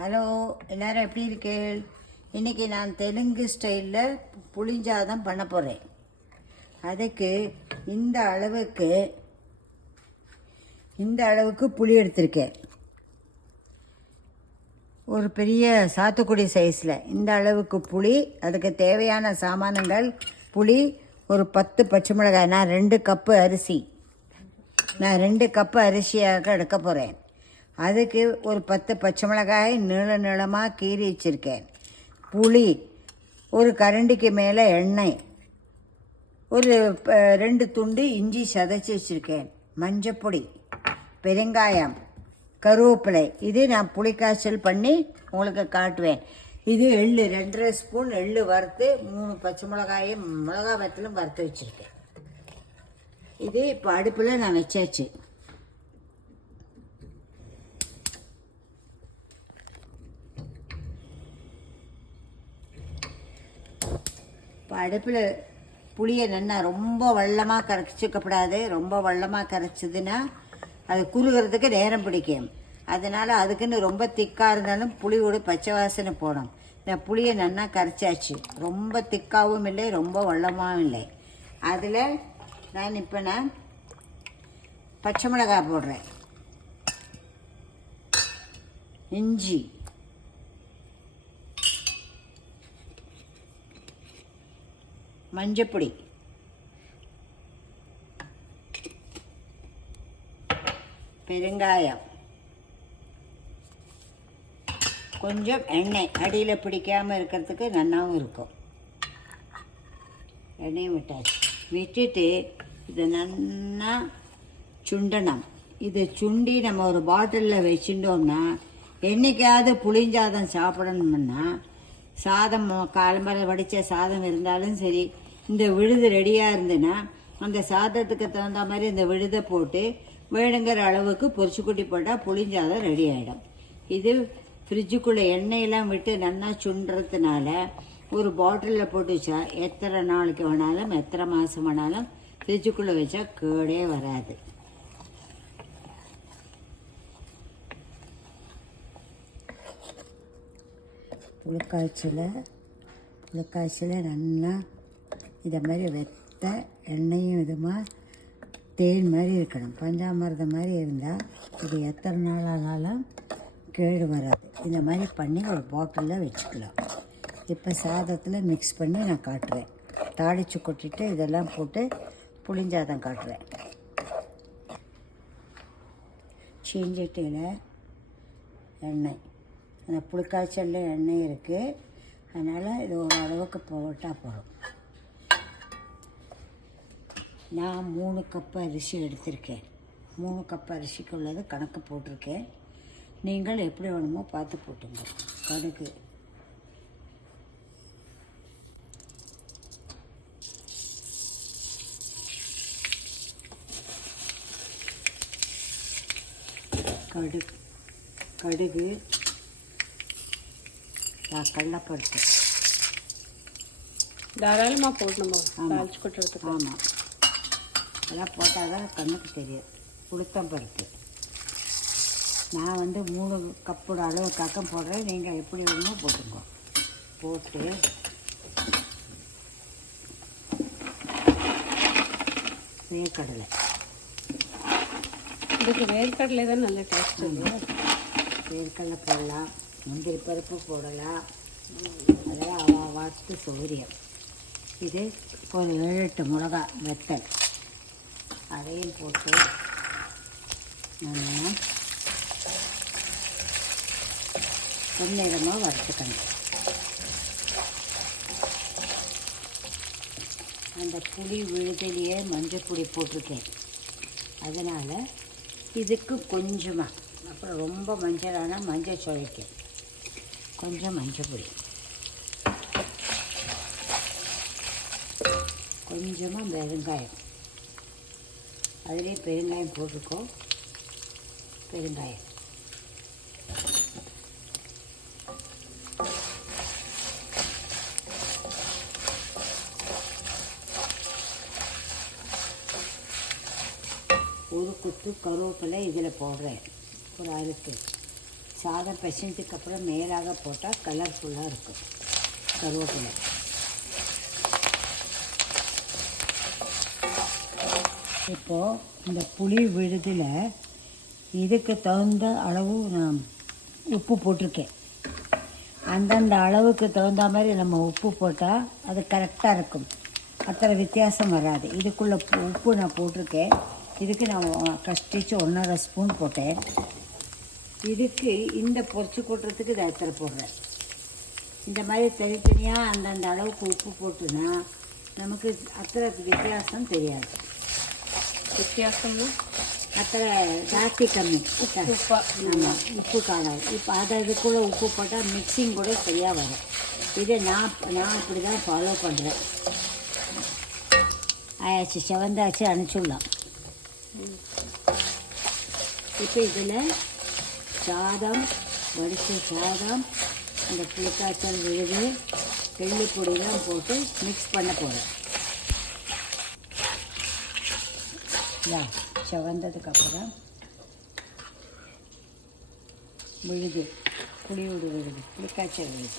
Hello, எல்லோரும் எப்படி இருக்கீள்? இன்றைக்கி நான் தெலுங்கு ஸ்டைலில் புளிஞ்சாதம் பண்ண போகிறேன். அதுக்கு இந்த அளவுக்கு புளி எடுத்திருக்கேன். ஒரு பெரிய சாத்துக்குடி சைஸில் இந்த அளவுக்கு புளி. அதுக்கு தேவையான சாமானங்கள்: புளி, ஒரு 10 பச்சை மிளகாய். நான் 2 கப்பு அரிசியாக எடுக்க போகிறேன். அதுக்கு ஒரு 10 பச்சை மிளகாய் நீளமாக கீறி வச்சுருக்கேன். புளி, ஒரு கரண்டிக்கு மேலே எண்ணெய், ஒரு 2 துண்டு இஞ்சி சதைச்சி வச்சுருக்கேன், மஞ்சப்பொடி, பெருங்காயம், கருவேப்பிலை. இது நான் புளிக்காய்ச்சல் பண்ணி உங்களுக்கு காட்டுவேன். இது எள்ளு, 2.5 ஸ்பூன் எள்ளு வறுத்து 3 பச்சை மிளகாயும் மிளகா வத்தலும் வறுத்து வச்சுருக்கேன். இது இப்போ அடுப்பில் நான் வச்சாச்சு. இப்போ அடுப்பில் புளியை நல்லா ரொம்ப வெள்ளமாக கரைச்சிக்கப்படாது. ரொம்ப வெள்ளமாக கரைச்சிதுன்னா அது குறுகிறதுக்கு நேரம் பிடிக்கும். அதனால் அதுக்குன்னு ரொம்ப திக்காக இருந்தாலும் புளியோட பச்சை வாசனை போடும். நான் புளியை நல்லா கரைச்சாச்சு. ரொம்ப திக்காகவும் இல்லை, ரொம்ப வெள்ளமாகவும் இல்லை. அதில் நான் பச்சை மிளகாய் போடுறேன், இஞ்சி, மஞ்சப்பொடி, பெருங்காயம், கொஞ்சம் எண்ணெய். அடியில் பிடிக்காமல் இருக்கிறதுக்கு நல்லாவும் இருக்கும். எண்ணெயும் விட்டுட்டு இதை நல்லா சுண்டணும். இதை சுண்டி நம்ம ஒரு பாட்டிலில் வச்சுட்டோம்னா என்றைக்காவது புளிஞ்சாதம் சாப்பிடணும்னா, சாதம் காலம்பரை வடித்த சாதம் இருந்தாலும் சரி, இந்த விழுது ரெடியாக இருந்துன்னா அந்த சாதத்துக்கு தகுந்த மாதிரி இந்த விழுதை போட்டு வேணுங்கிற அளவுக்கு பொரிச்சுக்குட்டி போட்டால் புளிஞ்சாதம் ரெடி ஆகிடும். இது ஃப்ரிட்ஜுக்குள்ளே எண்ணெயெல்லாம் விட்டு நல்லா சுண்டுறதுனால ஒரு பாட்டிலில் போட்டு வச்சா எத்தனை நாளைக்கு வேணாலும், எத்தனை மாதம் வேணாலும் ஃப்ரிட்ஜுக்குள்ளே வச்சா கேடே வராது. புளிக்காய்ச்சல நல்லா இதை மாதிரி வெத்த எண்ணெயும் இதுமாக தேன் மாதிரி இருக்கணும். பஞ்சாமிர்தம் மாதிரி இருந்தால் இது எத்தனை நாள் ஆனாலும் கேடு வராது. இந்த மாதிரி பண்ணி ஒரு பாட்டிலில் வச்சுக்கலாம். இப்போ சாதத்தில் மிக்ஸ் பண்ணி நான் காட்டுறேன். தாளித்து கொட்டிட்டு இதெல்லாம் போட்டு புளிஞ்சாதம் காட்டுறேன். சீஞ்சட்டியில் எண்ணெய், அந்த புளிக்காய்ச்சலில் எண்ணெய் இருக்குது. அதனால் இது ஒரு அளவுக்கு போட்டால் போதும். நான் 3 கப்பு அரிசி எடுத்திருக்கேன். 3 கப்பு அரிசிக்கு உள்ளது கணக்கு போட்டிருக்கேன். நீங்கள் எப்படி வேணுமோ பார்த்து போட்டுங்க. கடுகு, கடலைப்பருப்பு தாராளமாக போடணுமா? தாளிச்சு கொட்டுறதுக்கு. ஆமாம், அதெல்லாம் போட்டால் தான் கண்ணுக்கு தெரியும். உளுத்தம்பருப்பு நான் 3 கப்போட அளவுக்காக போடுறேன். நீங்கள் எப்படி வேணுமோ போட்டுங்க. போட்டு வேர்க்கடலை, இதுக்கு வேர்க்கடலை தான் நல்ல டேஸ்ட். வேர்க்கடலை போடலாம், முந்திரி பருப்பு போடலாம். அதெல்லாம் வாட்டு சௌரியம். இது ஒரு 7-8 மிளகா வெத்தல், அதையும் போட்டு நல்லா பொன்னிறமாக வறுத்துக்கணும். அந்த புளி விழுதிலேயே மஞ்சள் பொடி போட்டிருக்கேன். அதனால் இதுக்கு கொஞ்சமாக, அப்புறம் ரொம்ப மஞ்சளானால் மஞ்சள் சுவைக்கும், கொஞ்சம் மஞ்சள் பொடி, கொஞ்சமாக பெருங்காயம். அதிலே பெருங்காயம் போட்டிருக்கோம். பெருங்காயம், ஒரு கொத்து கருவேப்பிலை இதில் போடுறேன், ஒரு அறுத்து. சாதம் பிசைஞ்சதுக்கப்புறம் மேலாக போட்டால் கலர்ஃபுல்லாக இருக்கும் கருவேப்பிலை. இப்போது இந்த புளி விழுதில் இதுக்கு தகுந்த அளவு நான் உப்பு போட்டிருக்கேன். அந்தந்த அளவுக்கு தகுந்த மாதிரி நம்ம உப்பு போட்டால் அது கரெக்டாக இருக்கும், அத்தனை வித்தியாசம் வராது. இதுக்குள்ளே உப்பு நான் போட்டிருக்கேன். இதுக்கு நான் கஷ்டிச்சு 1½ ஸ்பூன் போட்டேன். இதுக்கு இந்த பொரிச்சு கொட்டுறதுக்கு இதை எத்தனை போடுறேன். இந்த மாதிரி தனித்தனியாக அந்தந்த அளவுக்கு உப்பு போட்டுனா நமக்கு அத்தனை வித்தியாசம் தெரியாது. வித்தியாசம்னா அத்தனை ஜாஸ்தி கம்மி ஆமாம், உப்பு காணாது. இப்போ அதை இதுக்குள்ளே உப்பு போட்டால் மிக்சிங் கூட சரியாக வரும். இதை நான் இப்படி தான் ஃபாலோ பண்ணுறேன். ஆயாச்சு, செவந்தாச்சு, அனுப்பிச்சுடலாம். இப்போ இதில் சாதம், வடித்த சாதம், அந்த புளிக்காய்ச்சல் விழுது, எள்ளு பொடியெல்லாம் போட்டு மிக்ஸ் பண்ண போகிறேன். செவந்ததுக்கப்புறம் விழுது, புளியோடு விழுது, புளிக்காய்ச்சல் விழுது.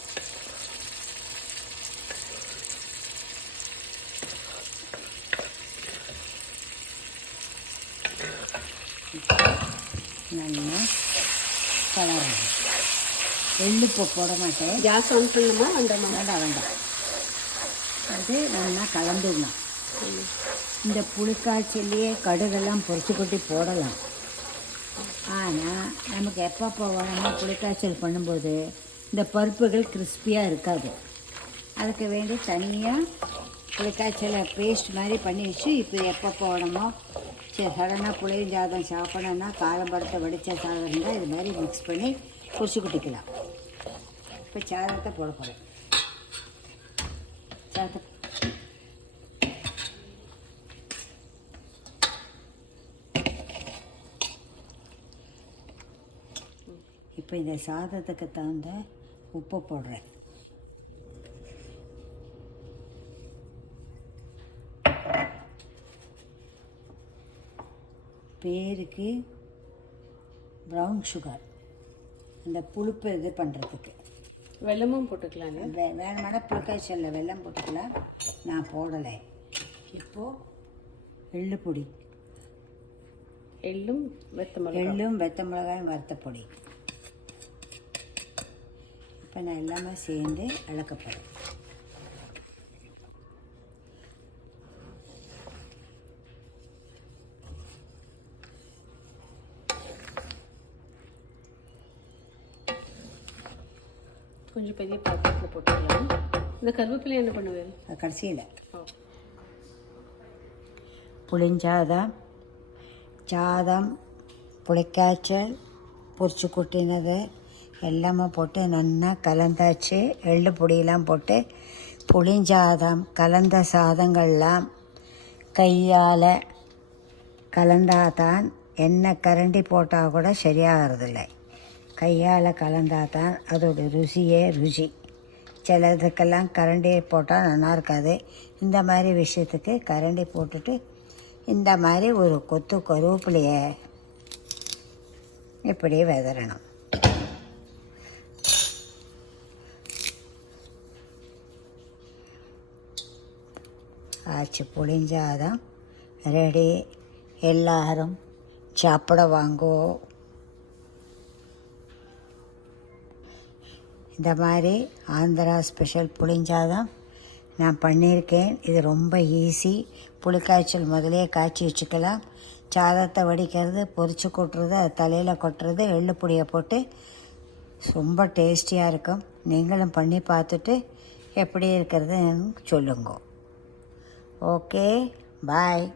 நல்லா கலராகும். எள்ளுப்பு போட மாட்டேன். கேஸ் ஆன் பண்ணணுமா வேண்டாமா? வேண்டாம். அது நல்லா கலந்துடணும். இந்த புளிக்காய்ச்சல்லையே கடுகெல்லாம் பொரிச்சு கொட்டி போடலாம். ஆனால் நமக்கு எப்போ வேணுமோ புளிக்காய்ச்சல் பண்ணும்போது இந்த பருப்புகள் கிறிஸ்பியாக இருக்காது. அதுக்கு வேண்டி தனியாக புளிக்காய்ச்சலை பேஸ்ட் மாதிரி பண்ணி வச்சு இப்போ எப்போ வேணுமோ சடனாக புளியஞ்சாதம் சாப்பிடணுன்னா காலம்பரத்தை வடித்த சாதம் இருந்தால் இது மாதிரி மிக்ஸ் பண்ணி பொரிச்சு கொட்டிக்கலாம். இப்போ சாதத்தை போட போகிறேன். சாதத்தை இப்போ இந்த சாதத்துக்கு தகுந்த உப்பு போடுறேன். பேருக்கு ப்ரௌன் சுகர், அந்த புளிப்பு இது பண்ணுறதுக்கு. வெல்லமும் போட்டுக்கலாம். வேணுமான புளிக்காய்ச்சலில் வெல்லம் போட்டுக்கலாம். நான் போடலை. இப்போது எள்ளு பொடி, எள்ளும் வெத்த மிளகாயும் வறுத்த பொடி. இப்போ நான் எல்லாமே சேர்ந்து இழக்கப்படும். கொஞ்சம் பெரிய பாத்திரத்தில் போட்டுக்கலாம். இந்த கருவேப்பிலை என்ன பண்ணுவேன்? கடைசியில் புளிஞ்சாதம், சாதம், புளிக்காய்ச்சல், பொரிச்சு கொட்டினது எல்லாமே போட்டு நல்லா கலந்தாச்சு. எள்ளு பொடியெல்லாம் போட்டு புளிஞ்சாதம் கலந்த சாதங்கள்லாம் கையால் கலந்தாதான், எண்ணெய் கரண்டி போட்டால் கூட சரியாகிறதில்லை. கையால் கலந்தால் தான் அதோட ருசி. சிலதுக்கெல்லாம் கரண்டி போட்டால் நல்லா இருக்காது. இந்த மாதிரி விஷயத்துக்கு கரண்டி போட்டுட்டு இந்த மாதிரி ஒரு கொத்து கருவேப்பிலையை இப்படி விதறணும். ஆச்சு, புளிஞ்சாதான் ரெடி. எல்லாரும் சாப்பிட வாங்கோ. இந்த மாதிரி ஆந்திரா ஸ்பெஷல் புளிஞ்சாதம் நான் பண்ணியிருக்கேன். இது ரொம்ப ஈஸி. புளிக்காய்ச்சல் முதலே காய்ச்சி வச்சுக்கலாம். சாதத்தை வடிக்கிறது, பொரிச்சு கொட்டுறது, அது தலையில் கொட்டுறது, எள்ளு பொடியை போட்டு ரொம்ப டேஸ்டியாக இருக்கும். நீங்களும் பண்ணி பார்த்துட்டு எப்படி இருக்கிறது சொல்லுங்க. ஓகே, பாய்.